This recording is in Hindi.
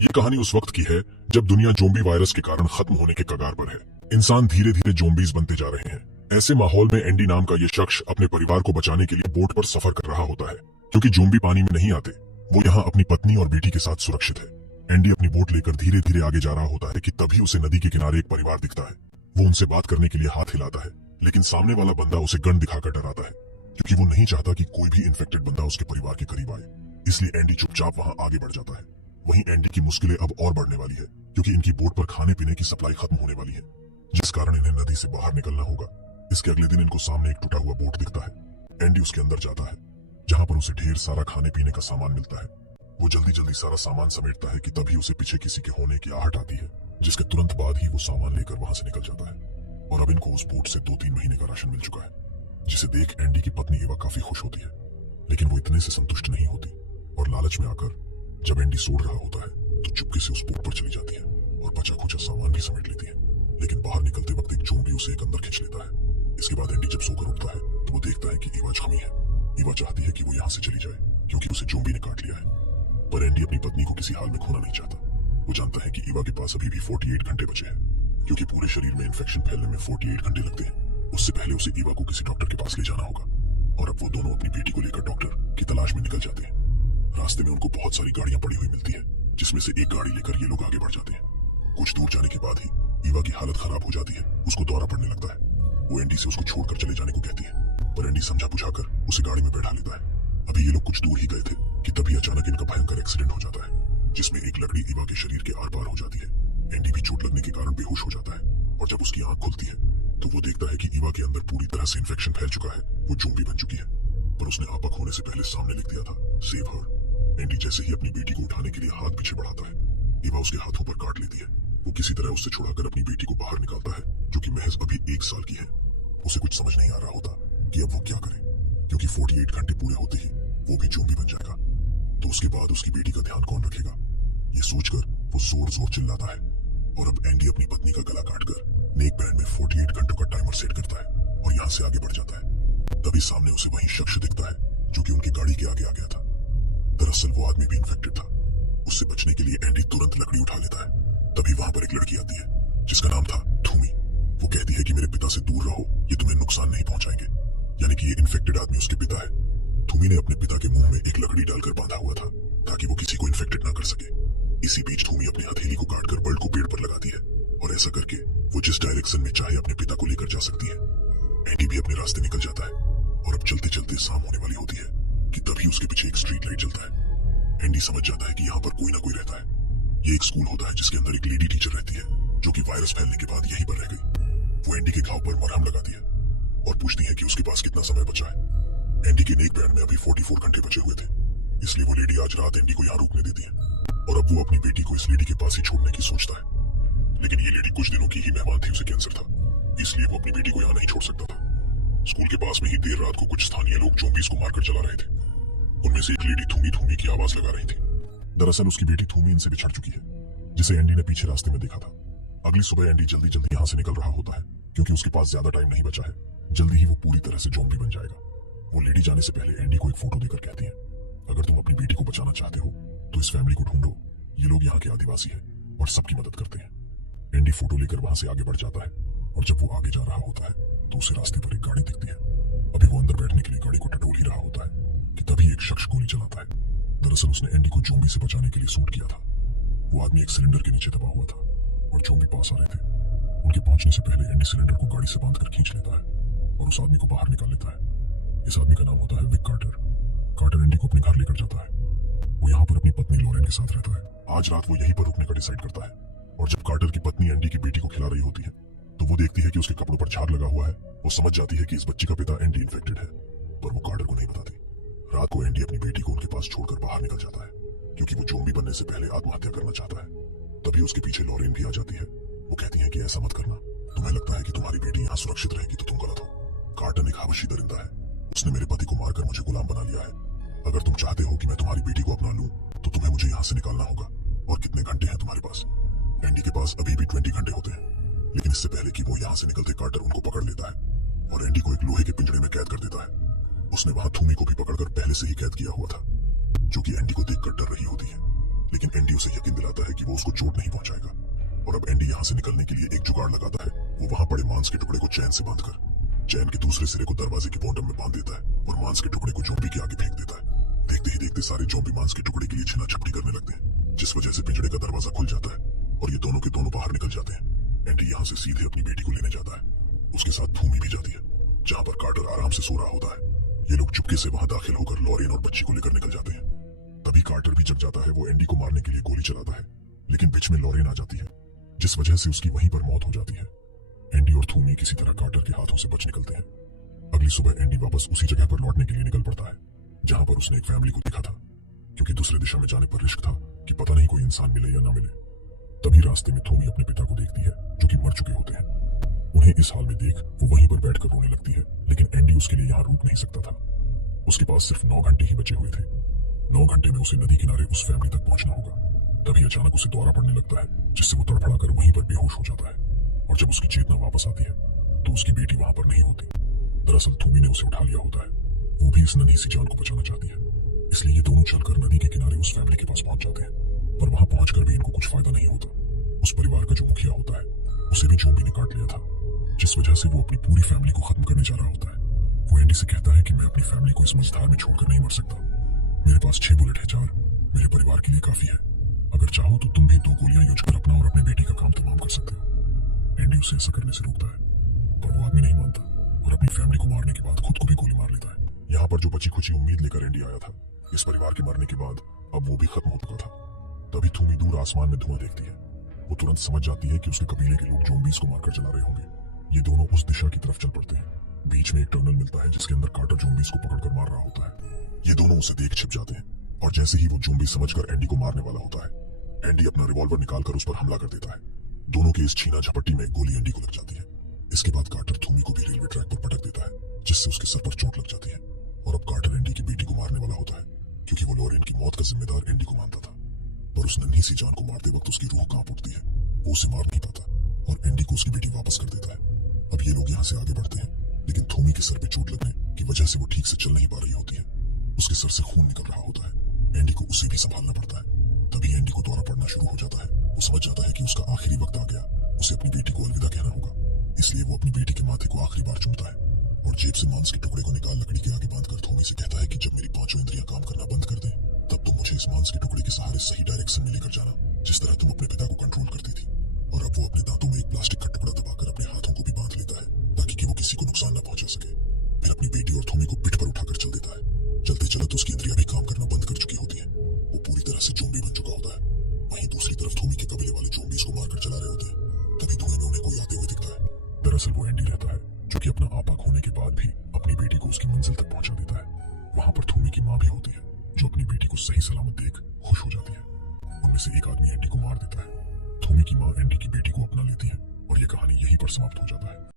ये कहानी उस वक्त की है जब दुनिया ज़ोंबी वायरस के कारण खत्म होने के कगार पर है। इंसान धीरे धीरे ज़ोंबीज बनते जा रहे हैं। ऐसे माहौल में एंडी नाम का ये शख्स अपने परिवार को बचाने के लिए बोट पर सफर कर रहा होता है। क्योंकि ज़ोंबी पानी में नहीं आते, वो यहाँ अपनी पत्नी और बेटी के साथ सुरक्षित है। एंडी अपनी बोट लेकर धीरे धीरे आगे जा रहा होता है कि तभी उसे नदी के किनारे एक परिवार दिखता है। वो उनसे बात करने के लिए हाथ हिलाता है, लेकिन सामने वाला बंदा उसे गन दिखाकर डराता है, क्योंकि वो नहीं चाहता कि कोई भी इन्फेक्टेड बंदा उसके परिवार के करीब आए। इसलिए एंडी चुपचाप वहां आगे बढ़ जाता है। वहीं एंडी की मुश्किलें अब और बढ़ने वाली है, क्योंकि इनकी बोट पर खाने पीने की सप्लाई खत्म होने वाली है, जिस कारण इन्हें नदी से बाहर निकलना होगा। इसके अगले दिन इनको सामने एक टूटा हुआ बोट दिखता है। एंडी उसके अंदर जाता है, जहां पर उसे ढेर सारा खाने पीने का सामान मिलता है। वो जल्दी जल्दी सारा सामान समेटता है कि तभी उसे पीछे किसी के होने की आहट आती है, जिसके तुरंत बाद ही वो सामान लेकर वहां से निकल जाता है। और अब इनको उस बोट से 2-3 महीने का राशन मिल चुका है, जिसे देख एंडी की पत्नी एवा काफी खुश होती है। लेकिन वो इतने से संतुष्ट नहीं होती और लालच में आकर जब एंडी सोड़ रहा होता है तो चुपके से उस बोट पर चली जाती है और बचा खुचा सामान भी समेट लेती है। लेकिन बाहर निकलते वक्त एक ज़ोंबी उसे एक अंदर खींच लेता है। इसके बाद एंडी जब सोकर उठता है तो वो देखता है कि ईवा जख्मी है। ईवा चाहती है कि वो यहाँ से चली जाए, क्योंकि उसे ज़ोंबी ने काट लिया है। पर एंडी अपनी पत्नी को किसी हाल में खोना नहीं चाहता। वो जानता है कि ईवा के पास अभी भी 48 घंटे बचे हैं, क्योंकि पूरे शरीर में इन्फेक्शन फैलने में 48 घंटे लगते हैं। उससे पहले उसे ईवा को किसी डॉक्टर के पास ले जाना होगा। और अब वो दोनों अपनी बेटी को लेकर डॉक्टर की तलाश में निकल जाते हैं। रास्ते में उनको बहुत सारी गाड़ियां पड़ी हुई मिलती है, जिसमें से एक गाड़ी लेकर ये लोग आगे बढ़ जाते हैं। कुछ दूर जाने के बाद ही ईवा की हालत खराब हो जाती है। उसको दौरा पड़ने लगता है। वो एंडी से उसको छोड़कर चले जाने को कहती है, पर एंडी समझा बुझाकर उसे गाड़ी में बैठा लेता है। अभी ये लोग कुछ दूर ही गए थे कि तभी अचानक इनका भयंकर एक्सीडेंट हो जाता है, जिसमें एक लकड़ी ईवा के शरीर के आर पार हो जाती है। एंडी भी चोट लगने के कारण बेहोश हो जाता है, और जब उसकी आंख खुलती है तो वो देखता है कि ईवा के अंदर पूरी तरह से इन्फेक्शन फैल चुका है। वो ज़ोंबी बन चुकी है, पर उसने आपा खोने से पहले सामने लिख दिया था, सेव हर। एंडी जैसे ही अपनी बेटी को उठाने के लिए हाथ पीछे बढ़ाता है, ईवा उसके हाथों पर काट लेती है। वो किसी तरह उससे छुड़ाकर अपनी बेटी को बाहर निकालता है, जो कि महज अभी 1 साल की है। उसे कुछ समझ नहीं आ रहा होता कि अब वो क्या करे, क्योंकि 48 घंटे पूरे होते ही वो भी ज़ोंबी बन जाएगा। तो उसके बाद उसकी बेटी का ध्यान कौन रखेगा, ये सोचकर वो जोर जोर चिल्लाता है। और अब एंडी अपनी पत्नी का गला काटकर नेक बैंड में 48 घंटों का टाइमर सेट करता है और यहाँ से आगे बढ़ जाता है। तभी सामने उसे वही शख्स दिखता है जो कि उनकी गाड़ी के आगे आ गया था। दरअसल वो आदमी भी इन्फेक्टेड था। उससे बचने के लिए एंडी तुरंत लकड़ी उठा लेता है। तभी वहां पर एक लड़की आती है, जिसका नाम था थूमी। वो कहती है कि मेरे पिता से दूर रहो, ये तुम्हें नुकसान नहीं पहुंचाएंगे। यानी कि ये इन्फेक्टेड आदमी उसके पिता है। थूमी ने अपने पिता के मुंह में एक लकड़ी डालकर बांधा हुआ था, ताकि वो किसी को इन्फेक्टेड ना कर सके। इसी बीच थूमी अपनी हथेली को काटकर बल्ट को पेड़ पर लगाती है, और ऐसा करके वो जिस डायरेक्शन में चाहे अपने पिता को लेकर जा सकती है। एंडी भी अपने रास्ते निकल जाता है, और अब चलते चलते शाम होने वाली होती है कि तभी उसके पीछे एक स्ट्रीट लाइट जलता है। एंडी समझ जाता है कि यहाँ पर कोई ना कोई रहता है। ये एक स्कूल होता है जिसके अंदर एक लेडी टीचर रहती है, जो कि वायरस फैलने के बाद यहीं पर रह गई। वो एंडी के घाव पर मरहम लगाती है और पूछती है कि उसके पास कितना समय बचा है। एंडी के नेक बैंड में अभी 44 घंटे बचे हुए थे, इसलिए वो लेडी आज रात एंडी को यहाँ रुकने देती है। और अब वो अपनी बेटी को इस लेडी के पास ही छोड़ने की सोचता है। लेकिन ये लेडी कुछ दिनों की ही मेहमान थी, उसे कैंसर था, इसलिए वो अपनी बेटी को यहाँ नहीं छोड़ सकता था। स्कूल के पास में ही देर रात को कुछ स्थानीय लोग ज़ोंबीज को मारकर चला रहे थे। उनमें से एक लेडी थूमी थूमी की आवाज लगा रही थी। दरअसल उसकी बेटी थूमी इनसे बिछड़ चुकी है, जिसे एंडी ने पीछे रास्ते में देखा था। अगली सुबह एंडी जल्दी जल्दी यहाँ से निकल रहा होता है, क्योंकि उसके पास ज्यादा टाइम नहीं बचा है। जल्दी ही वो पूरी तरह से ज़ोंबी बन जाएगा। वो लेडी जाने से पहले एंडी को एक फोटो देकर कहती है, अगर तुम अपनी बेटी को बचाना चाहते हो तो इस फैमिली को ढूंढो। ये लोग यहाँ के आदिवासी है और सबकी मदद करते हैं। एंडी फोटो लेकर वहां से आगे बढ़ जाता है, और जब वो आगे जा रहा होता है तो उसे रास्ते पर एक गाड़ी दिखती है। अभी वो अंदर बैठने के लिए गाड़ी को टटोल ही रहा होता है कि तभी एक शख्स गोली चलाता है। दरअसल उसने एंडी को ज़ोंबी से बचाने के लिए शूट किया था। वो आदमी एक सिलेंडर के नीचे दबा हुआ था और ज़ोंबी पास आ रहे थे। उनके पहुंचने से पहले एंडी सिलेंडर को गाड़ी से बांधकर खींच लेता है और उस आदमी को बाहर निकाल लेता है। इस आदमी का नाम होता है विक कार्टर। कार्टर एंडी को अपने घर लेकर जाता है। वो यहाँ पर अपनी पत्नी लॉरेन के साथ रहता है। आज रात वो यहीं पर रुकने का डिसाइड करता है। और जब कार्टर की पत्नी एंडी की बेटी को खिला रही होती है तो वो देखती है कि उसके कपड़ों पर झाग लगा हुआ है। वो समझ जाती है कि इस बच्ची का पिता एंडी इन्फेक्टेड है, पर वो कार्टर को नहीं बताती। रात को एंडी अपनी बेटी को उनके पास छोड़कर बाहर निकल जाता है, क्योंकि वो ज़ोंबी बनने से पहले आत्महत्या करना चाहता है। तभी उसके पीछे लॉरेन भी आ जाती है। वो कहती है कि ऐसा मत करना, तुम्हें लगता है कि तुम्हारी बेटी यहाँ सुरक्षित रहेगी तो तुम गलत हो। कार्टर एक हबशी दरिंदा है, उसने मेरे पति को मारकर मुझे गुलाम बना लिया है। अगर तुम चाहते हो कि मैं तुम्हारी बेटी को अपना लूं तो तुम्हें मुझे यहाँ से निकालना होगा। और कितने घंटे हैं तुम्हारे पास? एंडी के पास अभी भी 20 घंटे होते हैं। लेकिन इससे पहले कि वो यहाँ से निकलते कार्टर उनको पकड़ लेता है और एंडी को एक लोहे के पिंजरे में कैद कर देता है। उसने वहां थूमी को भी पकड़कर पहले से ही कैद किया हुआ था, जो कि एंडी को देखकर डर रही होती है। लेकिन एंडी एंडी उसे यकीन दिलाता है कि वो उसको चोट नहीं पहुंचाएगा और अब एंडी यहाँ से निकलने के लिए एक जुगाड़ लगाता है। वो वहां पड़े मांस के टुकड़े को चैन से बांधकर चैन के दूसरे सिरे को दरवाजे के बॉटम में बांध देता है और मांस के टुकड़े को जोम्बी के आगे फेंक देता है। देखते ही देखते सारे जोम्बी मांस के टुकड़े के लिए छिना झपटी करने लगते हैं, जिस वजह से पिंजड़े का दरवाजा खुल जाता है और ये दोनों के दोनों बाहर निकल जाते हैं। एंडी यहाँ से सीधे अपनी बेटी को लेने जाता है। उसके साथ थूमी भी जाती है, जहाँ पर कार्टर आराम से सो रहा होता है। ये लोग चुपके से वहां दाखिल होकर लॉरेन और बच्ची को लेकर निकल जाते हैं। तभी कार्टर भी जग जाता है। वो एंडी को मारने के लिए गोली चलाता है, लेकिन बीच में लॉरेन आ जाती है, जिस वजह से उसकी वहीं पर मौत हो जाती है। एंडी और थूमी किसी तरह कार्टर के हाथों से बच निकलते हैं। अगली सुबह एंडी वापस उसी जगह पर लौटने के लिए निकल पड़ता है जहां पर उसने एक फैमिली को देखा था, क्योंकि दूसरे दिशा में जाने पर रिस्क था कि पता नहीं कोई इंसान मिले या ना मिले। तभी रास्ते में थूमी अपने पिता को देखती है, जो कि मर चुके होते हैं। उन्हें इस हाल में देख वो वहीं पर बैठकर रोने लगती है, लेकिन एंडी उसके लिए यहाँ रुक नहीं सकता था। उसके पास सिर्फ 9 घंटे ही बचे हुए थे। 9 घंटे में उसे नदी किनारे उस फैमिली तक पहुंचना होगा। तभी अचानक उसे दौरा पड़ने लगता है, जिससे वो तड़फड़ा कर वहीं पर बेहोश हो जाता है। और जब उसकी चेतना वापस आती है तो उसकी बेटी वहां पर नहीं होती। दरअसल थूमी ने उसे उठा लिया होता है। वो भी इस नन्ही सी जान को बचाना चाहती है, इसलिए ये दोनों चलकर नदी के किनारे उस फैमिली के पास पहुंच जाते हैं। पर वहां पहुंचकर भी इनको कुछ फायदा नहीं होता। उस परिवार का जो मुखिया होता है उसे भी जोम्बी ने काट लिया था, जिस वजह से वो अपनी पूरी फैमिली को खत्म करने जा रहा होता है। वो एंडी से कहता है कि मैं अपनी फैमिली को इस मझधार में छोड़कर नहीं मर सकता। मेरे पास 6 बुलेट है, 4 मेरे परिवार के लिए काफी है। अगर चाहो तो तुम भी 2 गोलियां यूज कर अपना और अपने बेटी का काम तमाम कर सकते हो। एंडी उसे ऐसा करने से रोकता है, पर वो आदमी नहीं मानता और अपनी फैमिली को मारने के बाद खुद को भी गोली मार लेता है। यहाँ पर जो बची खुची उम्मीद लेकर एंडी आया था, इस परिवार के मरने के बाद अब वो भी खत्म हो चुका था। तभी थूमी दूर आसमान में धुआं देखती है। वो तुरंत समझ जाती है कि उसके कबीले के लोग जोम्बीज को मारकर चला रहे होंगे। ये दोनों उस दिशा की तरफ चल पड़ते हैं। बीच में एक टनल मिलता है, जिसके अंदर कार्टर जोम्बीज को पकड़कर मार रहा होता है। ये दोनों उसे देख छिप जाते हैं और जैसे ही वो जोम्बी समझकर एंडी को मारने वाला होता है, एंडी अपना रिवॉल्वर निकालकर उस पर हमला कर देता है। दोनों की इस छीना झपट्टी में गोली एंडी को लग जाती है। इसके बाद कार्टर थूमी को भी रेलवे ट्रैक पर पटक देता है, जिससे उसके सर पर चोट लग जाती है। और अब कार्टर एंडी की बेटी को मारने वाला होता है, क्योंकि वो लॉरेन की मौत का जिम्मेदार एंडी को मानता था। पर उस नन्ही सी जान को मारते वक्त उसकी रूह कांप उठती है। वो उसे मार नहीं पाता और एंडी को उसकी बेटी वापस कर देता है। अब ये लोग यहाँ से आगे बढ़ते हैं, लेकिन थूमी के सर पे चोट लगने की वजह से वो ठीक से चल नहीं पा रही होती है। उसके सर से खून निकल रहा होता है। एंडी को उसे भी संभालना पड़ता है। तभी एंडी को दौरा पड़ना शुरू हो जाता है। वो समझ जाता है कि उसका आखिरी वक्त आ गया। उसे अपनी बेटी को अलविदा कहना होगा, इसलिए वो अपनी बेटी के माथे को आखिरी बार चूमता है और जेब से मांस के टुकड़े को निकाल लकड़ी के आगे बांधकर थूमी से कहता है कि जब मेरी 5 इंद्रियां काम करना बंद कर दें, तब तुम मुझे इस मांस के टुकड़े के सहारे सही डायरेक्शन में लेकर जाना, जिस तरह तुम अपने पिता को कंट्रोल करती थी। और अब वो अपने दांतों में एक प्लास्टिक का टुकड़ा दबाकर अपने हाथों को भी बांध लेता है, ताकि कि वो किसी को नुकसान न पहुंचा सके। फिर अपनी बेटी और थूमी को पिठ पर उठाकर चल देता है। चलते चलते उसकी इंद्रियां भी काम करना बंद कर चुकी होती है। वो पूरी तरह से जोम्बी बन चुका होता है। वहीं दूसरी तरफ थूमी के कबीले वाले जोम्बीज को मारकर चला रहे होते हैं। तभी धुएं में उन्हें कोई आते हुए दिखता है। दरअसल वो एंडी रहता है, जो कि अपना आपा खोने के बाद भी अपनी बेटी को उसकी मंजिल तक पहुंचा देता है। वहां पर थूमी की माँ भी होती है, जो अपनी बेटी को सही सलामत देख खुश हो जाती है। उनमें से एक आदमी एंडी को मार देता है। थूमी की माँ एंडी की बेटी को अपना लेती है और ये कहानी यहीं पर समाप्त हो जाता है।